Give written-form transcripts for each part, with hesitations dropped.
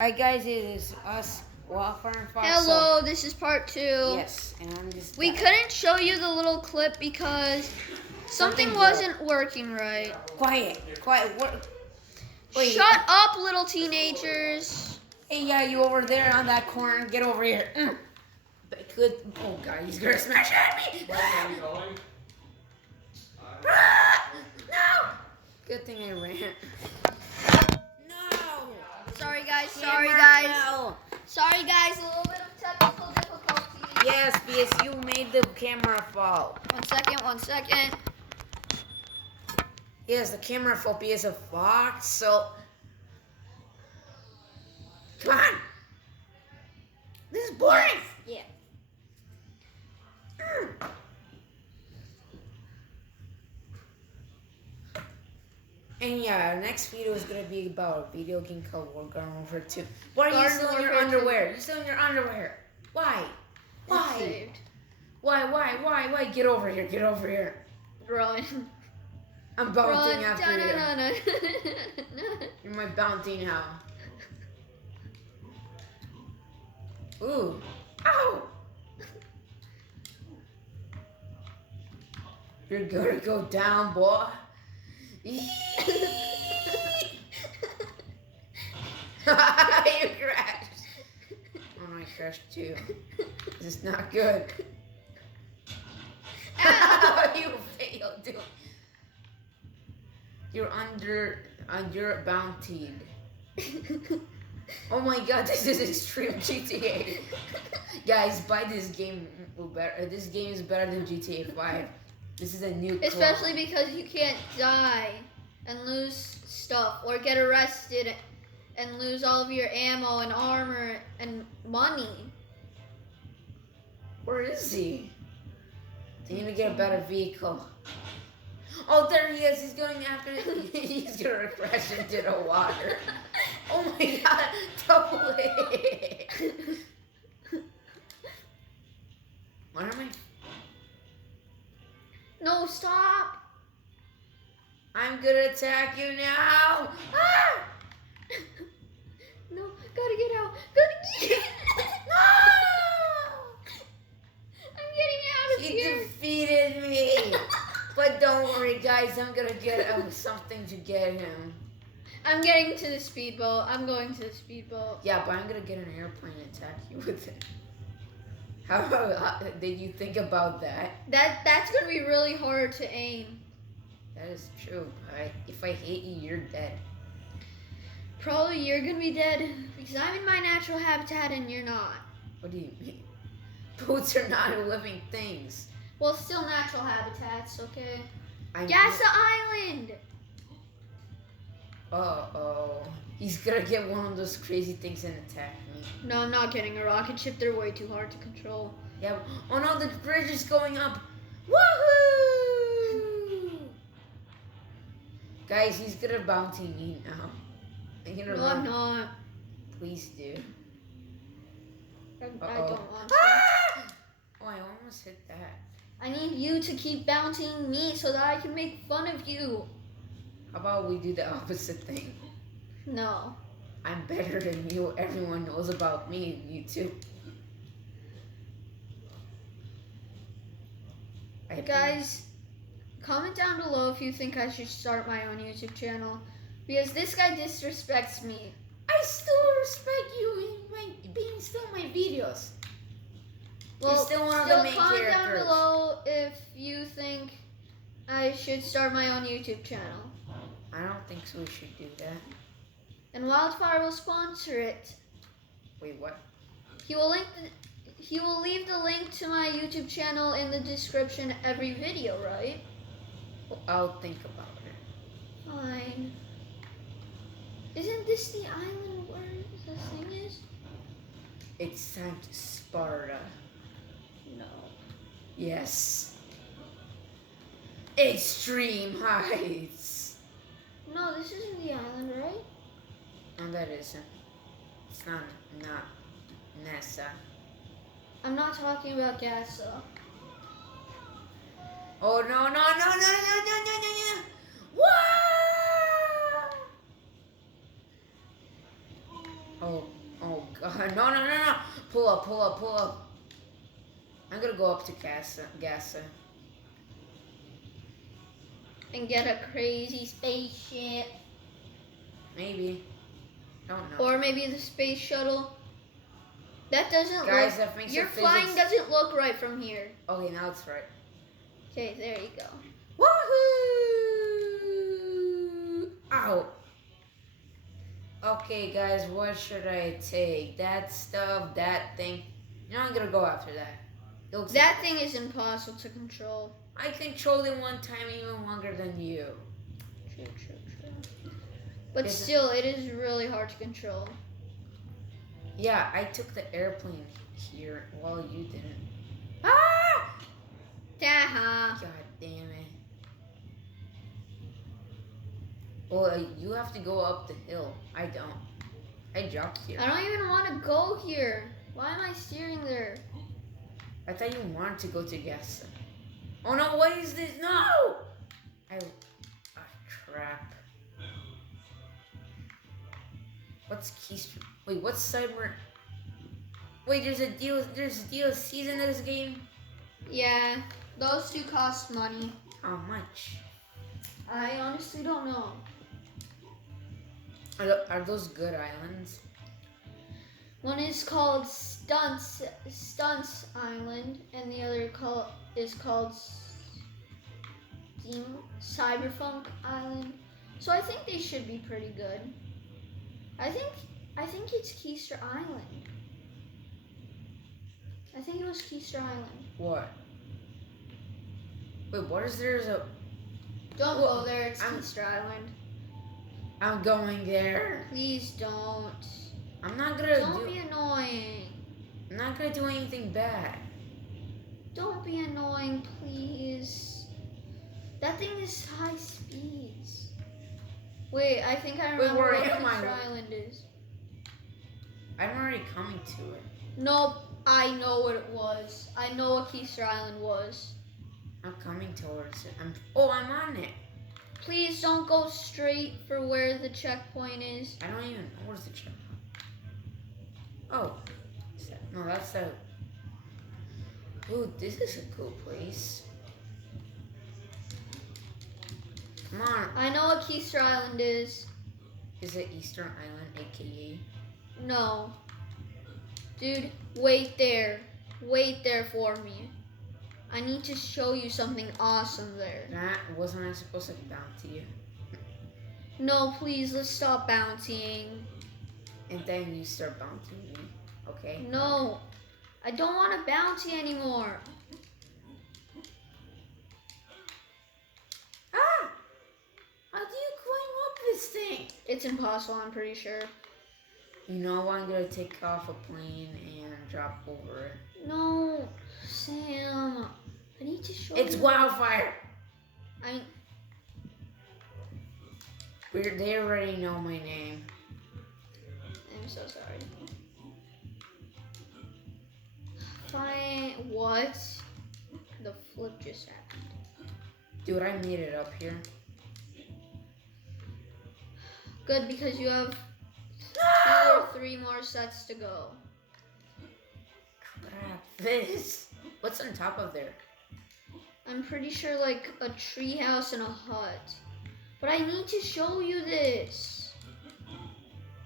Hi guys, it is us, Wildfire and Foxl. Hello, this is part 2. Yes, and I'm just. We couldn't show you the little clip because something wasn't working right. Quiet. Wait. Shut up, little teenagers. Hey, yeah, you over there on that corner. Get over here. Good. Oh god, he's gonna smash at me. Where are you going? No. Good thing I ran. No. Sorry guys, No. Sorry guys, a little bit of technical difficulty. Yes, because you made the camera fall. 1 second. Yes, the camera fall because of Fox, so. Come on. This is boring. Yeah. And yeah, our next video is gonna be about a video game called Garden Warfare 2. Why are you Garden still in your Warfare 2. underwear? You're still in your underwear. Why? Why? Why? Get over here. Run. I'm bouncing Run. after you. Da-na-na-na. You're my bounty now. Ooh. Ow! You're gonna go down, boy. You crashed. Oh, I crashed too. This is not good. Ow, you failed, dude. You're under bountied. Oh my god, this is extreme GTA. Guys, buy this game. This game is better than GTA 5. This is a new Especially because you can't die and lose stuff or get arrested and lose all of your ammo and armor and money. Where is he? You need to get a better vehicle. Oh, there he is. He's going after it. He's going to crash into the water. Oh my god. Double hit. What am I? No, stop. I'm going to attack you now. Ah! No, gotta get out. Gotta get No! I'm getting out of He here. defeated me. But don't worry, guys. I'm going to get something to get him. I'm getting to the speedboat. I'm going to the speedboat. Yeah, but I'm going to get an airplane and attack you with it. How did you think about that? That's gonna be really hard to aim. That is true. If I hit you, you're dead. Probably you're gonna be dead because I'm in my natural habitat and you're not. What do you mean? Boats are not living things. Well, still natural habitats, okay? I'm Gas the island! Uh-oh. He's gonna get one of those crazy things and attack me. No, I'm not getting a rocket ship. They're way too hard to control. Yeah. Oh no, the bridge is going up. Woohoo! Guys, he's gonna bounty me now. No, I'm not. Please do. I don't want to. Ah! Oh, I almost hit that. I need you to keep bountying me so that I can make fun of you. How about we do the opposite thing? No. I'm better than you. Everyone knows about me and you too. Guys, comment down below if you think I should start my own YouTube channel. Because this guy disrespects me. I still respect you in being still in my videos. Well, You're still one of the main comment characters. down below if you think I should start my own YouTube channel. I don't think so. We should do that. And Wildfire will sponsor it. Wait, what? He will leave the link to my YouTube channel in the description every video, right? Well, I'll think about it. Fine. Isn't this the island where the thing is? It's time to Sparta. No. Yes. Extreme heights. No, this isn't the island, right? No, that isn't. It's not NASA. I'm not talking about Gaza. Oh no! What? Oh god. No, no, no, no. Pull up, pull up, pull up. I'm gonna go up to Gasa. And get a crazy spaceship. Maybe. Don't know. Or maybe the space shuttle. That doesn't Guys, look... that makes Your it flying physics. doesn't look right from here. Okay, now it's right. Okay, there you go. Woohoo! Ow. Okay, guys, what should I take? That stuff, that thing. You know, I'm gonna go after that. It looks That thing is impossible to control. I controlled it one time even longer than you. True, true, true. But still, it is really hard to control. Yeah, I took the airplane here while you didn't. Ah! Taha. God damn it. Well, you have to go up the hill. I don't. I dropped here. I don't even want to go here. Why am I steering there? I thought you wanted to go to Gasa. Oh no, what is this? No! Crap. What's Keystream? Wait, what's Cyber? Wait, there's DLCs in this game? Yeah, those two cost money. How much? I honestly don't know. Are those good islands? One is called Stunts Island, and the other is called Cyberpunk Island. So I think they should be pretty good. I think it's Keister Island. I think it was Keister Island. What? Wait, what is there? Don't go there. It's Keister Island. I'm going there. Please don't. I'm not gonna Don't be annoying. I'm not gonna do anything bad. Don't be annoying, please. That thing is high speeds. Wait, I think I remember where what am I? Keister Island is. I'm already coming to it. Nope, I know what it was. I know what Keister Island was. I'm coming towards it. I'm on it. Please don't go straight for where the checkpoint is. I don't even know where's the checkpoint. Oh. No, that's the... Ooh, this is a cool place. Come on. I know what Keister Island is. Is it Eastern Island, aka? No. Dude, wait there. Wait there for me. I need to show you something awesome there. Wasn't I supposed to bounty you? No, please, let's stop bountying. And then you start bountying me, okay? No, I don't want to bounty anymore. Ah! How do you climb up this thing? It's impossible, I'm pretty sure. You know, I'm gonna take off a plane and drop over it. No, Sam. I need to show you. It's Wildfire! I... They already know my name. I'm so sorry. Fine. What? The flip just happened. Dude, I made it up here. Good, because you have 2 or 3 more sets to go. Crap, this. What's on top of there? I'm pretty sure like a tree house and a hut. But I need to show you this.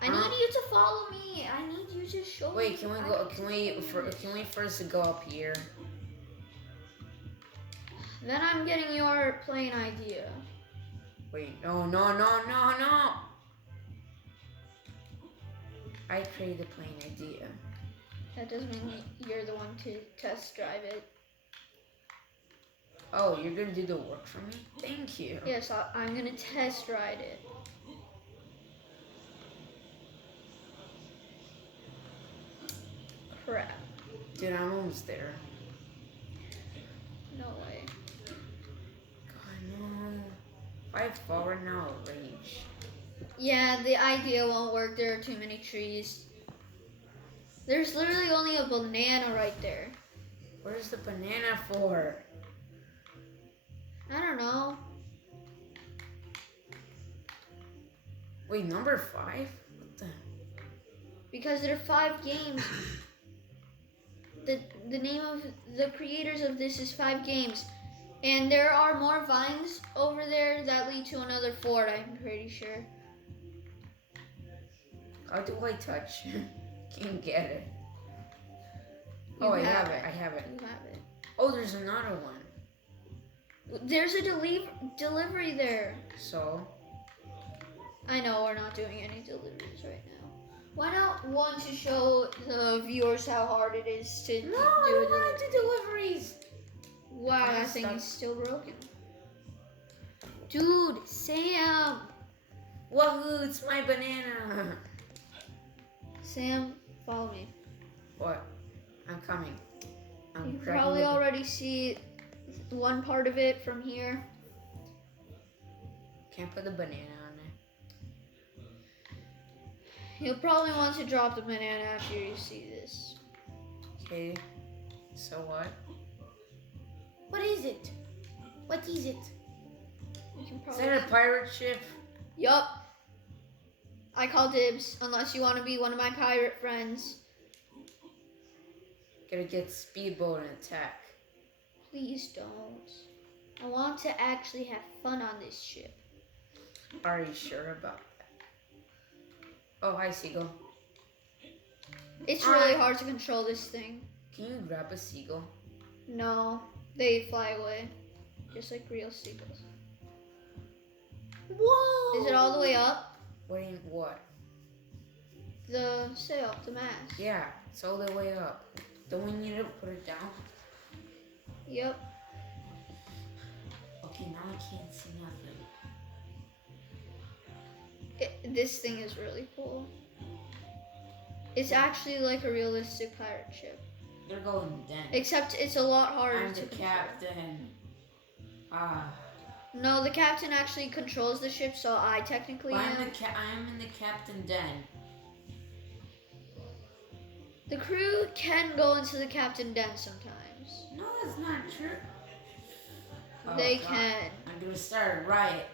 I need you to follow me. I need you to show me. Wait, can we go? Can we first go up here? Then I'm getting your plane idea. Wait, no. I created the plane idea. That doesn't mean you're the one to test drive it. Oh, you're gonna do the work for me? Thank you. Yes, I'm gonna test ride it. Crap. Dude, I'm almost there. No way. God, no. If I fall right now, I'll rage. Yeah, the idea won't work. There are too many trees. There's literally only a banana right there. Where's the banana for? I don't know. Wait, number 5? What the? Because there are 5 games. The name of the creators of this is 5 games. And there are more vines over there that lead to another fort, I'm pretty sure. How do I touch? Can't get it. Oh, I have it. I have it. You have it. Oh, there's another one. There's a delivery there. So? I know we're not doing any deliveries right now. Why not want to show the viewers how hard it is to do No, I don't want to do deliveries. Wow, that thing is still broken. Dude, Sam. Wahoo, it's my banana. Sam, follow me. What? I'm coming. You probably already see one part of it from here. Can't put the banana on there. You'll probably want to drop the banana after you see this. Okay. So what? What is it? What is it? You can Is probably... that a pirate ship? Yup. I call dibs, unless you want to be one of my pirate friends. Gotta get speedboat and attack. Please don't. I want to actually have fun on this ship. Are you sure about that? Oh, hi, seagull. It's really hard to control this thing. Can you grab a seagull? No, they fly away. Just like real seagulls. Whoa! Is it all the way up? What? The sail, the mast. Yeah, it's all the way up. Don't we need to put it down? Yep. Okay, now I can't see nothing. This thing is really cool. It's actually like a realistic pirate ship. They're going then. Except it's a lot harder I'm to the control. captain. No, the captain actually controls the ship, so I technically am. I'm in the captain den. The crew can go into the captain den sometimes. No, that's not true. Oh, They God. can. I'm gonna start a riot.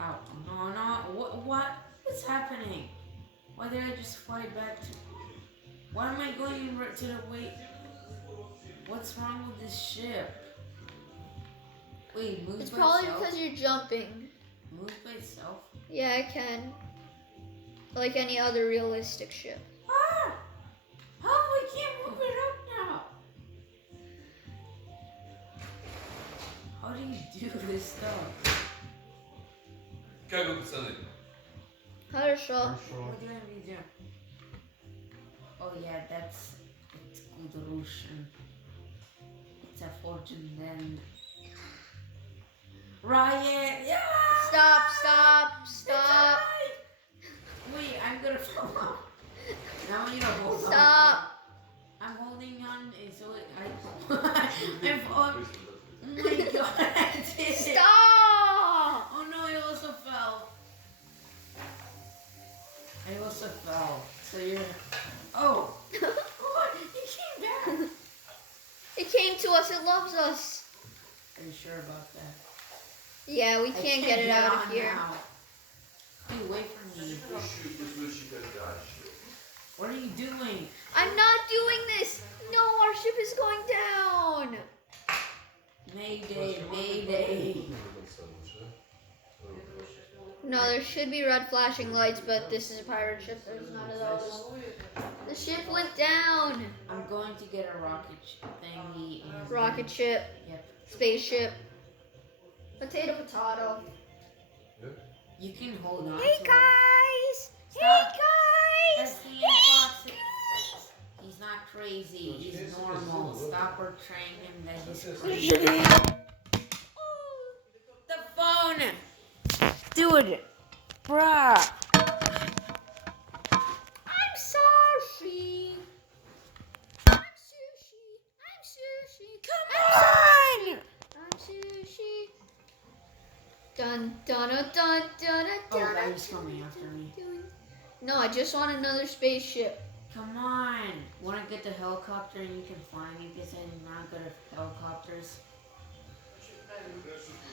Oh, no. What's happening? Why did I just fly back to... Why am I going right to the way... What's wrong with this ship? Wait, move It's by probably itself? because you're jumping. Move by itself? Yeah, it can. Like any other realistic ship. Ah! How I can't move it up now? How do you do this stuff? Cago пацаны. Хорошо. What do I need to do? Oh yeah, it's good Russian. It's a fortune then. Riot! Yeah! Stop. It's alright. Wait, I'm gonna fall off. Now I need to hold on. Stop. I'm holding on so I'm falling. Oh my god, I did it. Stop. Oh no, I also fell. So you're... Oh! What? You came back! It came to us. It loves us. Are you sure about that? Yeah, we I can't get it out of on here. now. Dude, wait for me. What are you doing? I'm not doing this. No, our ship is going down. Mayday. No, there should be red flashing lights, but this is a pirate ship. There's none of those. The ship went down. I'm going to get a rocket thingy. And Rocket ship. Yep. Spaceship. Potato. You can hold on Hey to guys! Stop. Hey That's guys! the Foxl. He's not crazy. He's normal. Stop portraying him that he's crazy. The phone! Dude! Bruh! I'm sorry. I'm sushi. Come on! I'm sushi. Dun dun dun dun dun Oh, dun. now he's coming after me. No, I just want another spaceship. Come on! Wanna get the helicopter and you can fly me because I'm not good at helicopters.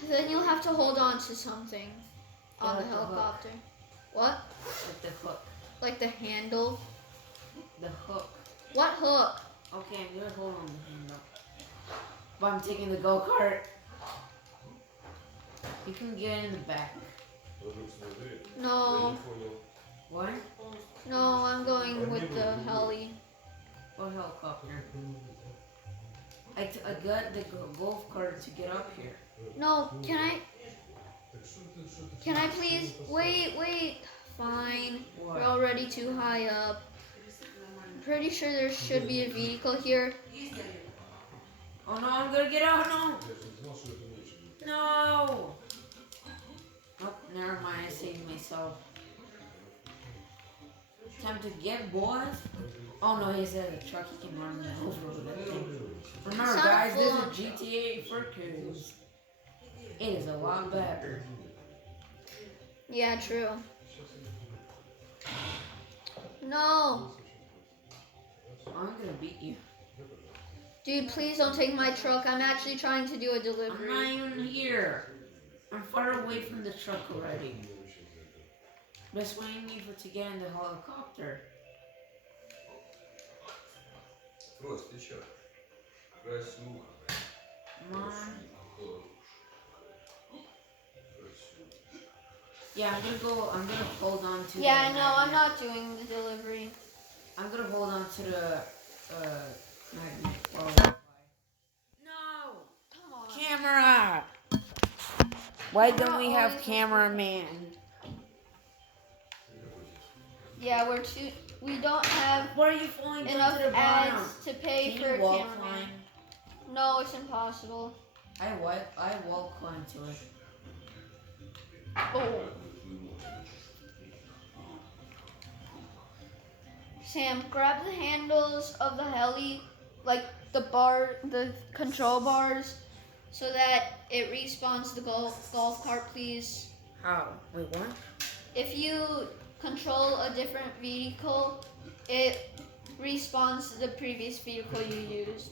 Then you'll have to hold on to something on like the the hook. helicopter. What? Like the hook. like the handle. The hook. What hook? Okay, I'm gonna hold on the handle. But I'm taking the go-kart. You can get in the back. No, What? no, I'm going with the heli. Or helicopter. I got the golf cart to get up here. No, can I please? Wait. Fine. What? We're already too high up. I'm pretty sure there should be a vehicle here. Oh no, I'm gonna get out, no! No! Oh, never mind, I saved myself. Time to get boys. Oh no, he said a truck, he can run me over with that thing. Remember Sound guys, this full is GTA for kids. It is a lot better. Yeah, true. No. I'm gonna beat you. Dude, please don't take my truck. I'm actually trying to do a I'm not delivery. even here. I'm far away from the truck already. Best waiting me for to get in the helicopter. Просто ты чё? Красюха. Come on. Yeah, I'm gonna hold on to Yeah, the no, I'm magnet. not doing the delivery. I'm gonna hold on to the magnet. Oh. No! Come on. Camera! Why don't we have cameraman? Yeah, we don't have Why are you falling down enough to the bottom? ads to pay Can for you a wall cameraman. climb? No, it's impossible. I wall climb to it. Oh. Sam, grab the handles of the heli, like the control bars, so that it respawns the golf cart, please. How? Wait, what? If you control a different vehicle, it respawns the previous vehicle you used.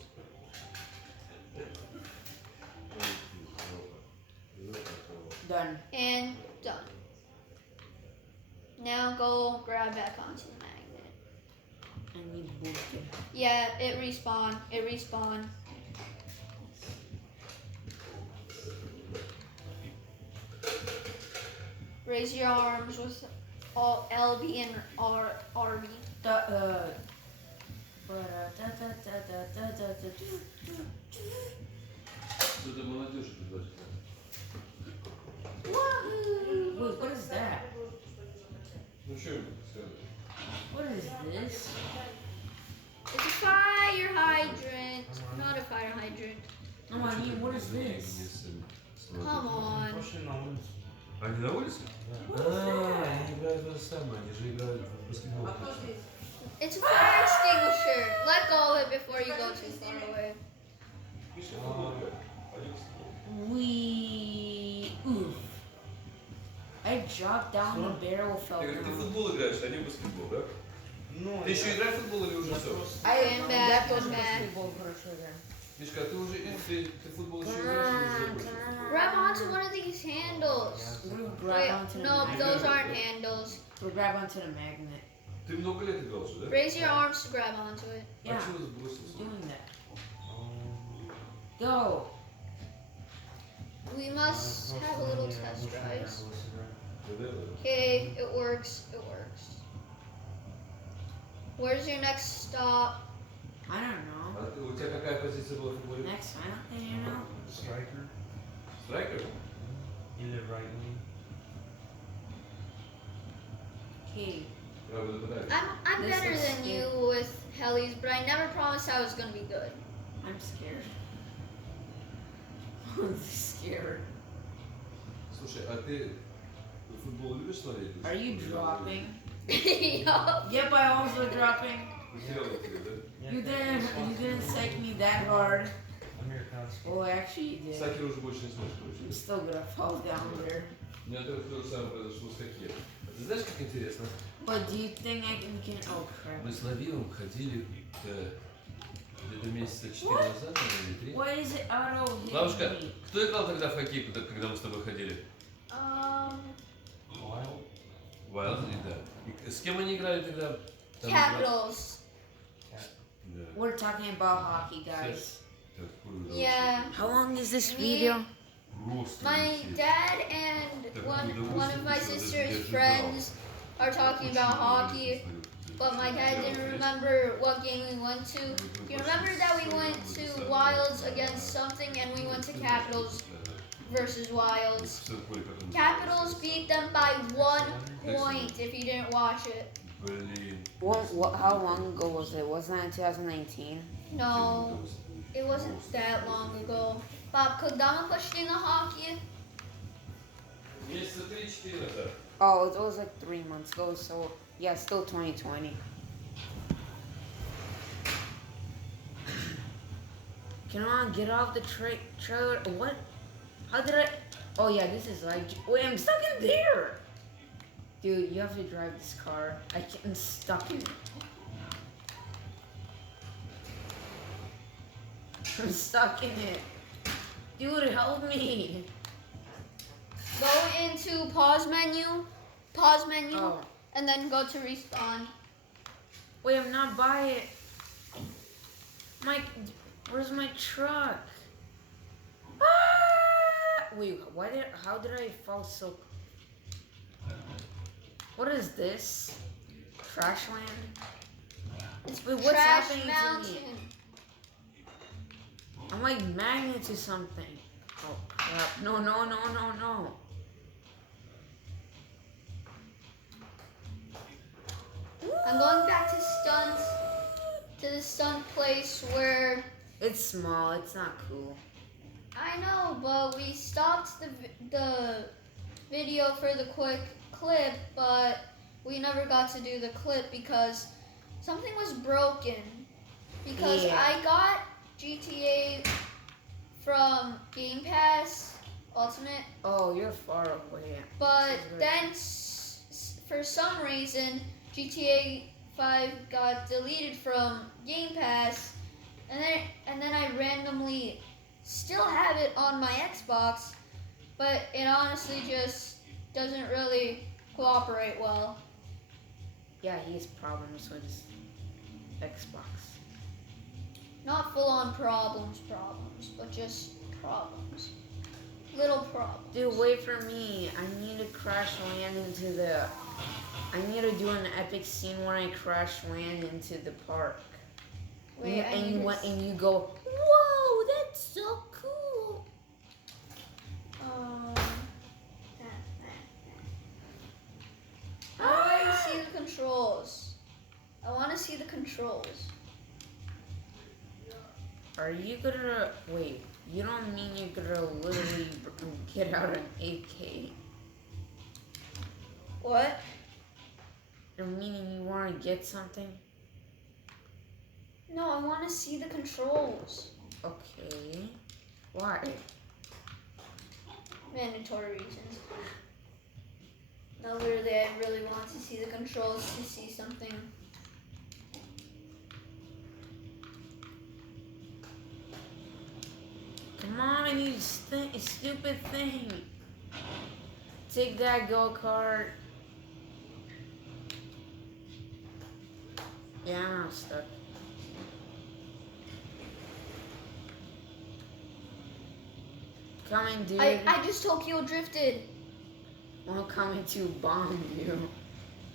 Done. And done. Now go grab back onto the magnet. I need boosted. Yeah, it respawned. It respawned. Raise your arms with all LB and RB. Что-то молодежь предложит. Wait, what is that? Ну что ему сказать? What is this? It's a fire hydrant. Not a fire hydrant. No, I mean, what is this? Come on. Пошли на улицу. Они на улице? Они играют в это самое, они же играют в баскетбол. It's a fire extinguisher. Let go of it before you go too far away. Oof. I dropped down, the barrel fell Ты в down. футбол играешь, а не в баскетбол, да? Ну, Ты еще играешь в футбол или уже все? Stand back, Я тоже stand back. баскетбол хорошо играю. Мишка, а ты уже ты в футбол еще играешь или уже больше? Grab onto one of these handles. We'll Wait, grab onto the no, magnet. those aren't handles. We'll grab onto the magnet. Ты много лет играл уже, да? Raise your arms to grab onto it. Yeah, А чего I'm забросился? doing that. Go. We must have a little test drive. Да. Okay, it works. It works. Where's your next stop? I don't know. А у тебя какая позиция была в футболе? Next time, you know. Страйкер Страйкер? или right wing. Okay. Правый нападающий. I'm This better is than scary. you with helis, but I never promised I was gonna be good. I'm scared. I'm scared. Слушай, а ты футбол любишь смотреть? Are you dropping? Yup. Yep, I also dropping. Сделал тебе, да? You didn't psych me that hard. Американский. Well, actually, you did. Сакер уже больше не смотришь, I'm короче. still gonna fall down there. У меня то же самое произошло с хоккеем. А ты знаешь, как интересно? But do you think we can? Oh crap! Мы с Лавилом ходили где-то месяца 4 назад, наверное, или 3. Why is it auto hit Бабушка, me? кто играл тогда в хоккей, когда мы с тобой ходили? Wild. Wild и да. И с кем они играли тогда? Там Capitals. Да. We're talking about hockey, guys. Такой Yeah. How long is this Me- video? Просто My летит. dad and Так, one of my sister's friends are talking about hockey, but my dad didn't remember what game we went to. You remember that we went to Wilds against something and we went to Capitals versus Wilds. Capitals beat them by 1 point if you didn't watch it. Блин. How long ago was it? Wasn't that in 2019? No, it wasn't that long ago. Bob, когда мы пошли на hockey? Месяца 3-4 назад. Oh, it was like 3 months ago, so yeah, still 2020. Come on, get off the trailer. What? How did I? Oh yeah, this is like. Wait, I'm stuck in there. Dude, you have to drive this car. I'm stuck in it. I'm stuck in it. Dude, help me. Go into pause menu, Oh. and then go to respawn. Wait, I'm not by it. Where's my truck? Ah! Wait, how did I fall so? What is this? Trash land? Wait, what's Trash happening mountain. to me? I'm like magnet to something. Oh crap! No! I'm going back to the stunt place where It's small. It's not cool. I know, but we stopped the video for the quick clip, but we never got to do the clip because something was broken. Because Yeah. I got GTA from Game Pass Ultimate, Oh, you're far away. but then for some reason GTA 5 got deleted from Game Pass, and then I randomly still have it on my Xbox, but it honestly just doesn't really cooperate well. Yeah, he has problems with his Xbox. Not full on problems, but just problems. Little problems. Dude, wait for me. I need to crash land into the. I need to do an epic scene where I crash land into the park. Wait, and you go, whoa, that's so cool. How do I see the controls? I want to see the controls. Are you gonna wait? You don't mean you're gonna literally get out an AK? What? You're meaning you want to get something? No, I want to see the controls. Okay. Why? Mandatory reasons. No, literally, I really want to see the controls to see something. Come on, you stupid thing. Take that go-kart. Yeah, I'm not stuck. Coming, dude. I just Tokyo drifted. I'm coming to bomb you.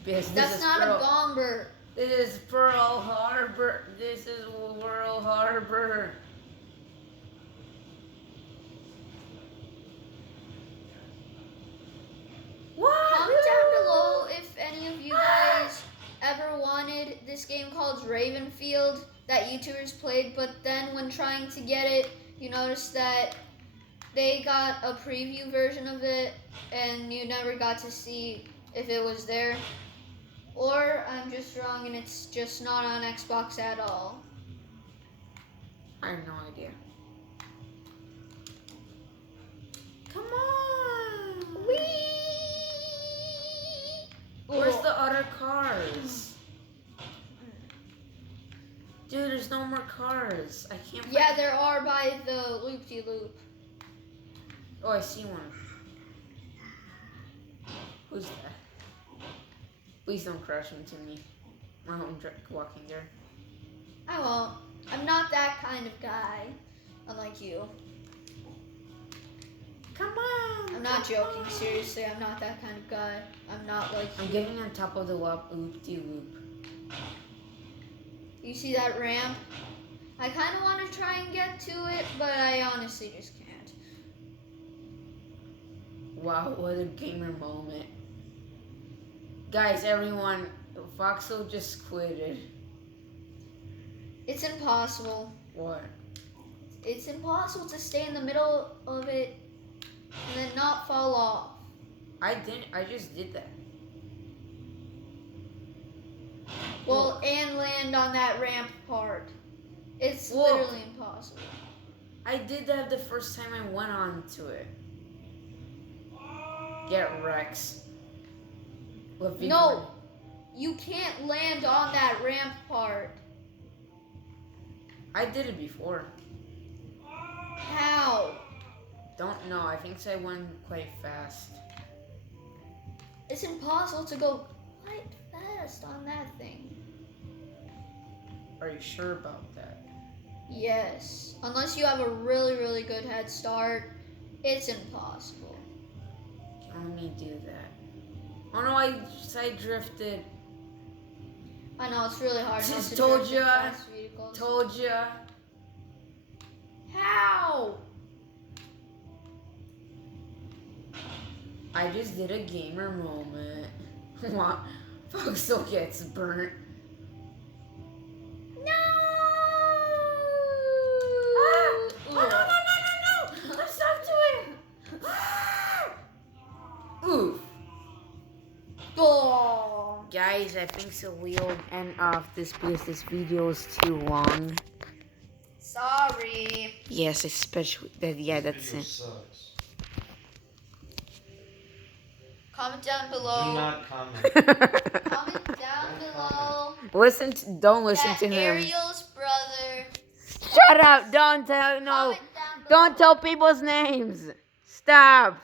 Because this That's is not Pearl, a bomber. This is Pearl Harbor. This is Pearl Harbor. What? Comment down below if any of you guys ever wanted this game called Ravenfield that YouTubers played, but then when trying to get it, you noticed that they got a preview version of it and you never got to see if it was there. Or I'm just wrong and it's just not on Xbox at all. I have no idea. Come on. Whee! Where's the other cars? Dude, there's no more cars. I can't. Yeah, there are by the loop-de-loop. Oh, I see one. Who's that? Please don't crash into me. My home walking there. I won't. I'm not that kind of guy. Unlike you. Come on. I'm not joking. Seriously, I'm not that kind of guy. I'm not like I'm you. getting on top of the loop-de-loop. You see that ramp? I kind of want to try and get to it, but I honestly just can't. Wow, what a gamer moment. Guys, everyone, Foxl just quitted. It's impossible. What? It's impossible to stay in the middle of it and then not fall off. I just did that. Well, and land on that ramp part. It's Whoa. literally impossible. I did that the first time I went on to it. Get Rex. No, you can't land on that ramp part. I did it before. How? Don't know. I think I went quite fast. It's impossible to go quite fast on that thing. Are you sure about that? Yes. Unless you have a really, really good head start, it's impossible. Can only do that. Oh no, I drifted. I know, it's really hard not Just to told drift with ya. fast vehicles. Told ya. How? I just did a gamer moment. Wow. Foxl gets burnt. No! Ah! Ooh. Oh, no. I'm stuck to it. Ah! Oof. Oh. Guys, I think so we'll end off this because this video is too long. Sorry. Yes, especially that. Yeah, that's Video it. sucks. Comment down Do below. not comment. Comment down below. Don't listen That to him. Ariel's brother. Shut up! Don't tell Comment down below. Don't tell people's names. Stop!